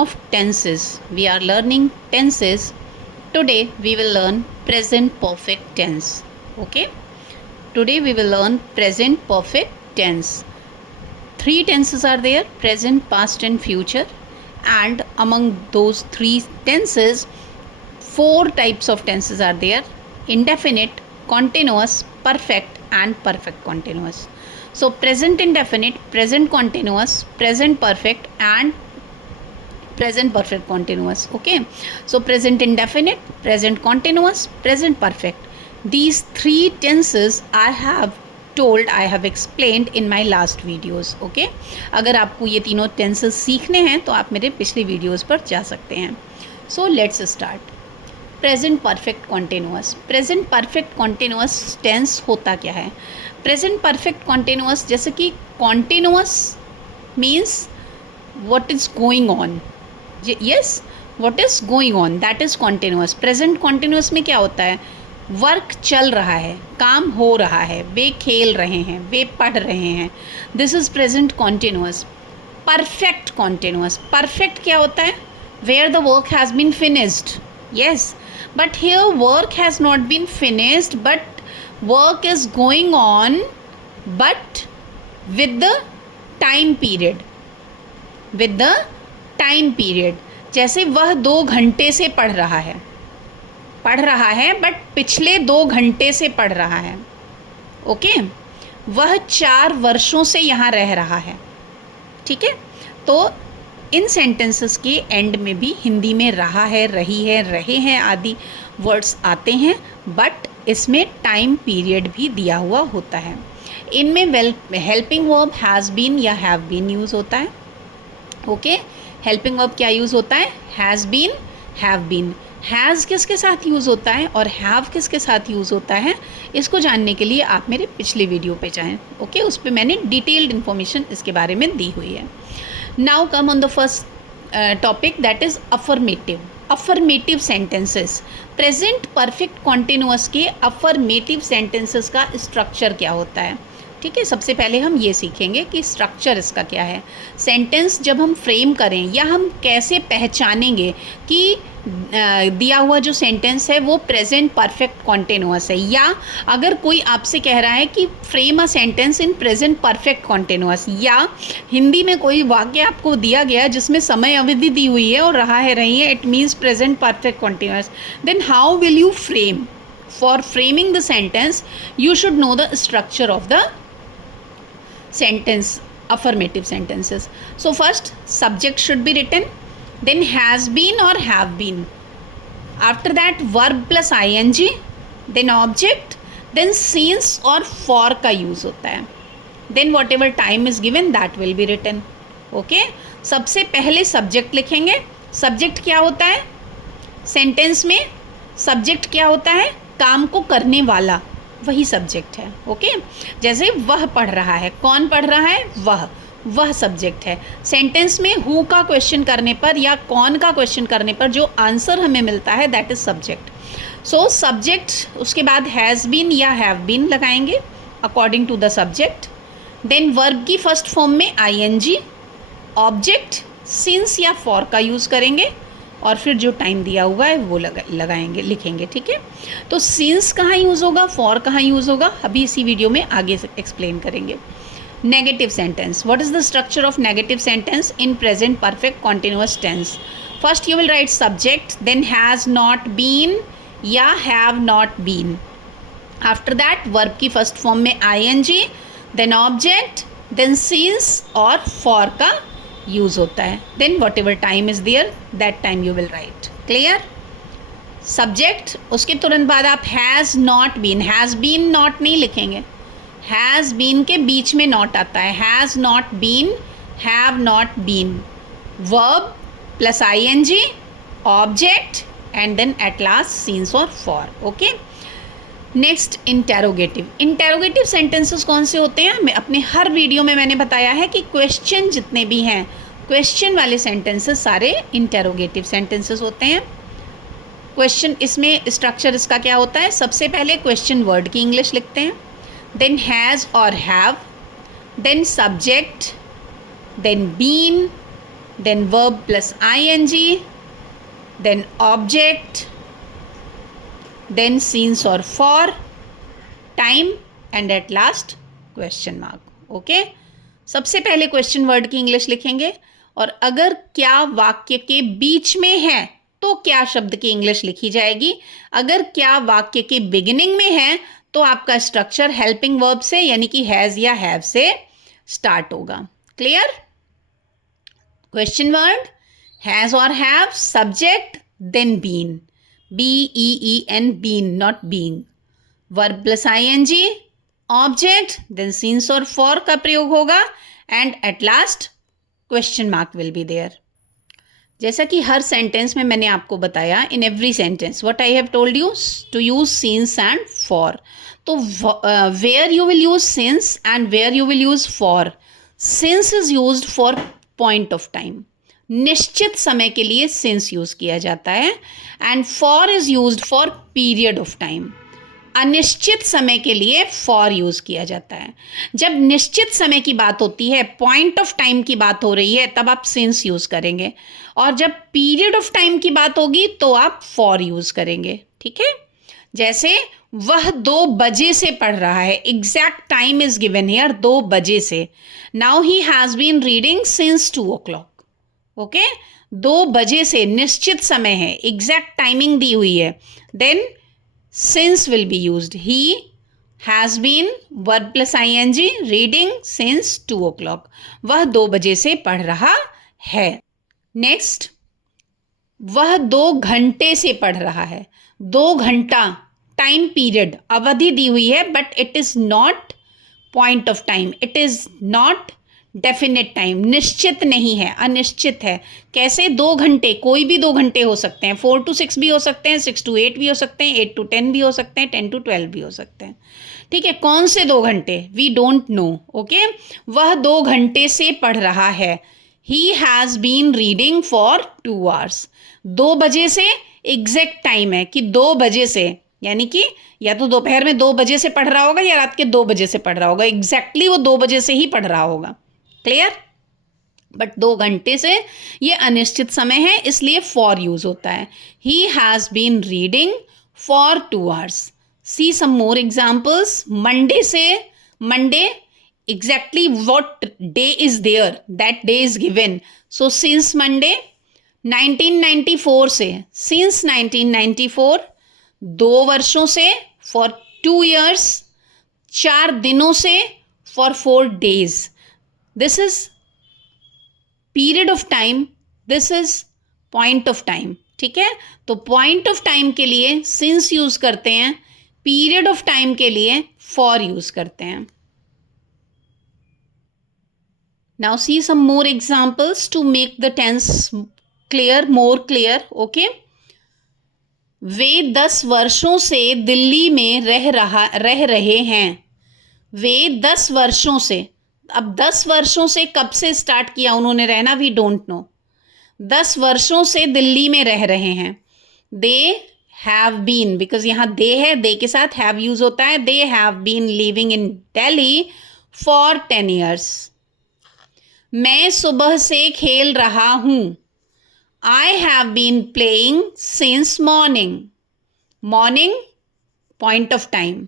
of tenses. We are learning tenses. Today we will learn present perfect tense. Okay? Today we will learn present perfect tense. Three tenses are there: present, past and future. And among those three tenses, four types of tenses are there: indefinite, continuous, perfect and perfect continuous. So present indefinite, present continuous, present perfect and present perfect continuous. Okay, so present indefinite, present continuous, present perfect, these three tenses I have explained in my last videos. Okay, अगर आपको ये तीनों tenses सीखने हैं तो आप मेरे पिछले videos पर जा सकते हैं. So let's start. Present perfect continuous. Present perfect continuous tense होता क्या है? प्रेजेंट परफेक्ट कॉन्टिन्यूअस, जैसे कि continuous means what is going on. Yes, what is going on, that is continuous. Present continuous में क्या होता है? वर्क चल रहा है, काम हो रहा है, वे खेल रहे हैं, वे पढ़ रहे हैं. This is present continuous. Perfect continuous. Perfect क्या होता है? Where the work has been finished. Yes, but here work has not been finished, but work is going on, but with the time period. With the time period. जैसे वह 2 घंटे से पढ़ रहा है बट पिछले 2 घंटे से पढ़ रहा है. ओके, वह 4 वर्षों से यहाँ रह रहा है. ठीक है, तो इन सेंटेंसेस के एंड में भी हिंदी में रहा है, रही है, रहे हैं आदि वर्ड्स आते हैं, बट इसमें टाइम पीरियड भी दिया हुआ होता है. इनमें हेल्पिंग वर्ब हैज़ बीन या हैव बीन यूज़ होता है. ओके, हेल्पिंग वर्ब क्या यूज़ होता है? Has been, have been. Has किसके साथ यूज़ होता है और हैव किसके साथ यूज़ होता है, इसको जानने के लिए आप मेरे पिछले वीडियो पे जाएं. ओके, उस पर मैंने डिटेल्ड इन्फॉर्मेशन इसके बारे में दी हुई है. Now come on the first topic, that is affirmative. Affirmative sentences. Present perfect continuous के affirmative sentences का structure क्या होता है? ठीक है, सबसे पहले हम ये सीखेंगे कि स्ट्रक्चर इसका क्या है. सेंटेंस जब हम फ्रेम करें या हम कैसे पहचानेंगे कि दिया हुआ जो सेंटेंस है वो प्रेजेंट परफेक्ट कॉन्टिन्यूअस है, या अगर कोई आपसे कह रहा है कि frame a sentence in present perfect continuous, या हिंदी में कोई वाक्य आपको दिया गया जिसमें समय अवधि दी हुई है और रहा है, रही है, it means present perfect continuous, then how will you frame? For framing the sentence you should know the structure of the sentence, affirmative sentences. So first subject should be written, then has been or have been, after that verb plus ing, then object, then since or for का use होता है, then whatever time is given that will be written. Okay, सबसे पहले subject लिखेंगे. subject क्या होता है? Sentence में subject क्या होता है? काम को करने वाला, वही सब्जेक्ट है. ओके, जैसे वह पढ़ रहा है, कौन पढ़ रहा है? वह सब्जेक्ट है. सेंटेंस में हु का क्वेश्चन करने पर या कौन का क्वेश्चन करने पर जो आंसर हमें मिलता है that is subject. So subject, उसके बाद हैज़ बीन या हैव बीन लगाएंगे according to the subject. Then verb की फर्स्ट फॉर्म में आईएनजी, ऑब्जेक्ट सिंस या फॉर का यूज़ करेंगे और फिर जो टाइम दिया हुआ है वो लगाएंगे, लिखेंगे. ठीक है, तो सिंस कहाँ यूज़ होगा, फॉर कहाँ यूज़ होगा, अभी इसी वीडियो में आगे एक्सप्लेन करेंगे. Negative sentence. What is the structure of negative sentence in present perfect continuous tense? First you will write subject, then has not been या have not been. After that verb की first form में ING, then object, then since और for का use होता है. Then whatever time is there that time you will write. Clear? Subject, उसके तुरंत बाद आप has not been, has been not नहीं लिखेंगे, हैज़ बीन के बीच में नॉट आता है. Has not been, have not been, verb plus ING, object and then at last since और for. Okay, next interrogative. Interrogative sentences कौन से होते हैं? मैं अपने हर वीडियो में मैंने बताया है कि क्वेश्चन जितने भी हैं, क्वेश्चन वाले सेंटेंसेस सारे इंटेरोगेटिव सेंटेंसेस होते हैं. क्वेश्चन, इसमें स्ट्रक्चर इसका क्या होता है? सबसे पहले क्वेश्चन वर्ड की इंग्लिश लिखते हैं, देन हैज़ और have, then subject, then been, then verb plus ing, then object, then since or for, time and at last question mark. Okay, सबसे पहले क्वेश्चन वर्ड की इंग्लिश लिखेंगे और अगर क्या वाक्य के बीच में है तो क्या शब्द की इंग्लिश लिखी जाएगी, अगर क्या वाक्य के बिगिनिंग में है तो आपका स्ट्रक्चर हेल्पिंग वर्ब से यानी कि हैज या हैव से स्टार्ट होगा. क्लियर? क्वेश्चन वर्ड हैज और have, subject, then been, BEEN, been, not being. Verb plus ing, object, then since और फॉर का प्रयोग होगा and at last question mark will be there. जैसा कि हर सेंटेंस में मैंने आपको बताया, in every sentence what I have told you to use since and for. तो where you will use since and where you will use for. Since is used for point of time, निश्चित समय के लिए since use किया जाता है, and for is used for period of time, अनिश्चित समय के लिए फॉर यूज किया जाता है. जब निश्चित समय की बात होती है, पॉइंट ऑफ टाइम की बात हो रही है, तब आप सिंस यूज करेंगे, और जब पीरियड ऑफ टाइम की बात होगी तो आप फॉर यूज करेंगे. ठीक है, जैसे वह 2 बजे से पढ़ रहा है, exact time is given here 2 बजे से. Now he has been reading since 2 o'clock. Okay, 2 बजे से निश्चित समय है, एग्जैक्ट टाइमिंग दी हुई है, then since will be used. He has been verb plus ing reading since 2 o'clock. वह 2 बजे से पढ़ रहा है. नेक्स्ट, वह 2 घंटे से पढ़ रहा है. 2 घंटा टाइम पीरियड, अवधि दी हुई है, but it is not point of time, it is not definite time, निश्चित नहीं है, अनिश्चित है. कैसे? 2 घंटे, कोई भी 2 घंटे हो सकते हैं, 4 to 6 भी हो सकते हैं, 6 to 8 भी हो सकते हैं, 8 to 10 भी हो सकते हैं, 10 to 12 भी हो सकते हैं. ठीक है, कौन से 2 घंटे? We don't know. ओके, वह 2 घंटे से पढ़ रहा है. He has been reading for 2 hours. 2 बजे से एग्जैक्ट टाइम है कि 2 बजे से, यानी कि या तो दोपहर में 2 बजे से पढ़ रहा होगा या रात के 2 बजे से पढ़ रहा होगा, एग्जैक्टली वो 2 बजे से ही पढ़ रहा होगा. क्लियर? बट 2 घंटे से ये अनिश्चित समय है, इसलिए फॉर यूज होता है. He has been reading for 2 hours. See some more examples. Monday से, Monday exactly what day is there, that day is given, so since Monday. 1994 से, सिंस 1994. 2 वर्षों से, फॉर 2 years. 4 दिनों से, for 4 days. This is period of time, this is point of time. ठीक है, तो point of time के लिए since यूज करते हैं, period of time के लिए for यूज करते हैं. Now see some more examples to make the tense clear, more clear. Okay, वे 10 वर्षों से दिल्ली में रह रहे हैं. वे 10 वर्षों से, अब 10 वर्षों से कब से स्टार्ट किया उन्होंने रहना, वी डोंट नो. 10 वर्षों से दिल्ली में रह रहे हैं. दे हैव बीन, बिकॉज यहाँ दे है, दे के साथ हैव यूज होता है. They have been living in Delhi for 10 years. मैं सुबह से खेल रहा हूँ. I have been playing since morning. Morning point of time.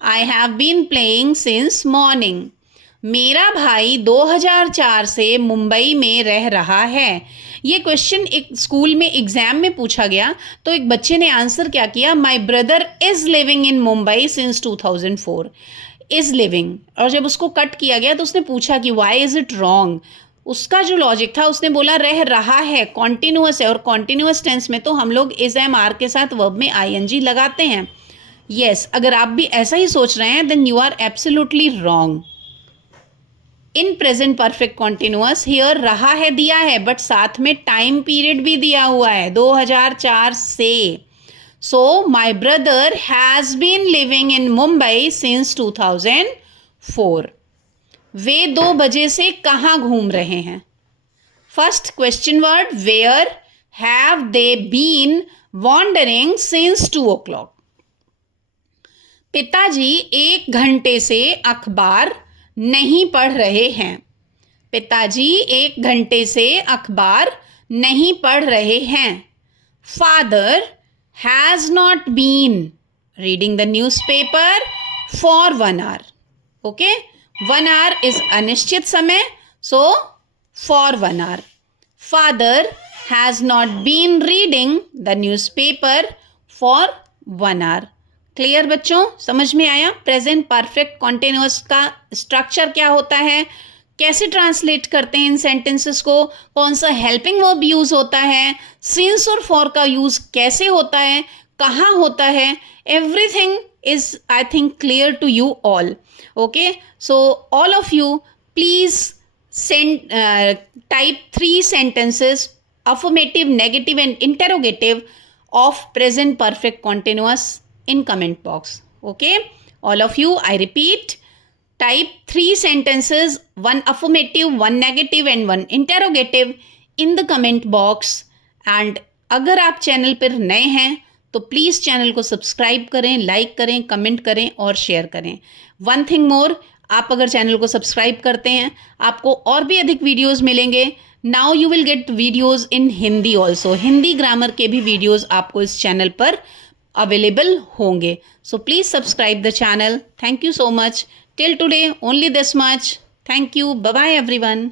I have been playing since morning. मेरा भाई 2004 से मुंबई में रह रहा है. ये क्वेश्चन एक स्कूल में एग्जाम में पूछा गया, तो एक बच्चे ने आंसर क्या किया, my brother is living in Mumbai since 2004. Is living, और जब उसको कट किया गया तो उसने पूछा कि वाई इज इट रॉन्ग. उसका जो लॉजिक था, उसने बोला रह रहा है, कॉन्टिन्यूअस है, और कॉन्टिन्यूअस टेंस में तो हम लोग इज एम आर के साथ वर्ब में ing लगाते हैं. यस, अगर आप भी ऐसा ही सोच रहे हैं, then you are absolutely wrong. In present perfect continuous here रहा है दिया है, बट साथ में टाइम पीरियड भी दिया हुआ है 2004 से. So my brother has been living in Mumbai since 2004. वे 2 बजे से कहाँ घूम रहे हैं. First question word where. Have they been wondering since 2 o'clock. पिताजी 1 घंटे से अखबार नहीं पढ़ रहे हैं. पिताजी 1 घंटे से अखबार नहीं पढ़ रहे हैं. Father has not been reading the newspaper for 1 hour. Okay, 1 hour is अनिश्चित समय, so for 1 hour. Father has not been reading the newspaper for 1 hour. Clear बच्चों, समझ में आया? प्रेजेंट परफेक्ट कॉन्टिन्यूअस का स्ट्रक्चर क्या होता है, कैसे ट्रांसलेट करते हैं इन सेंटेंसेस को, कौन सा हेल्पिंग वर्ब यूज होता है, सिंस और फॉर का यूज कैसे होता है, कहाँ होता है, everything is I think clear to you all. Okay, so all of you please send type 3 sentences, affirmative, negative and interrogative of present perfect continuous in comment box. Okay, all of you, I repeat, type 3 sentences, 1 affirmative, 1 negative and 1 interrogative in the comment box. And अगर आप channel पर नए हैं तो please channel को subscribe करें, like करें, comment करें और शेयर करें. वन थिंग मोर, आप अगर चैनल को सब्सक्राइब करते हैं आपको और भी अधिक वीडियोस मिलेंगे. Now you will get videos in Hindi also. Hindi grammar के भी वीडियोस आपको इस चैनल पर अवेलेबल होंगे. So please subscribe the channel. Thank you so much. Till today only this much. Thank you. Bye bye everyone.